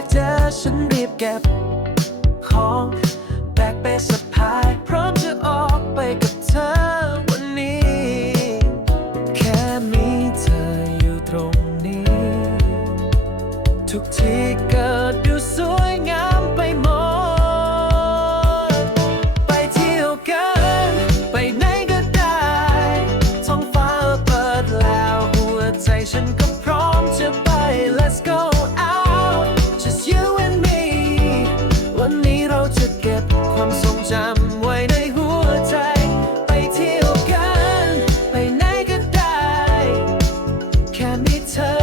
ากเจอฉันรีบเก็บ ของแบกไปสะพาย พร้อมจะออกไปกับเธอวันนี้ แค่มีเธออยู่ตรงนี้ ทุกที่ก็ งจำไว้ในหัวใจ ไปเที่ยวกัน ไปไหนก็ได้ แค่มีเธอ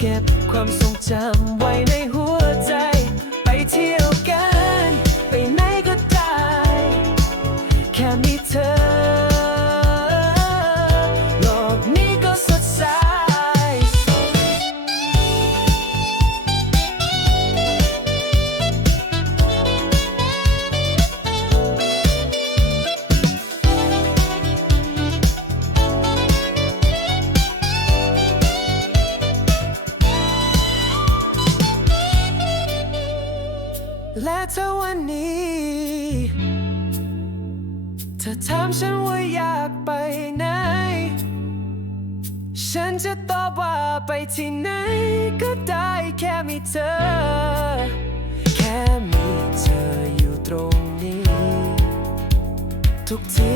เก็บความทรงจำไว้ในหัวใจ ไปเที่ยวกัน ไปไหนก็ได้ แค่ ถ้าวันนี้ เธอถามฉันว่าอยากไปไหน ฉันจะตอบว่าไปที่ไหน ก็ได้แค่มีเธอ แค่มีเธออยู่ตรงนี้ ทุกที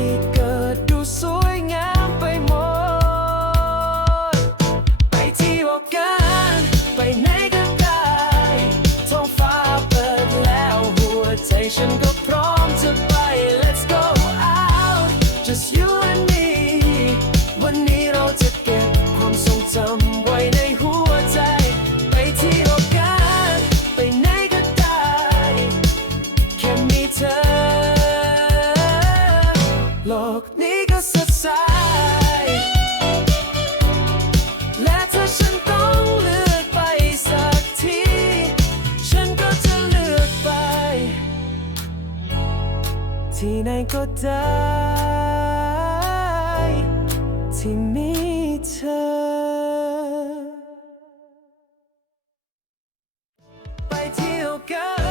ฉันก็พร้อมจะไป Let's go out just you and me วันนี้เราจะเก็บความทรงจำไว้ในหัวใจ ไปเที่ยวกัน ไปไหนก็ได้ แค่มีเธอโลกนี้ ที่ไหนก็ได้ที่มีเธอ ไปเที่ยวกัน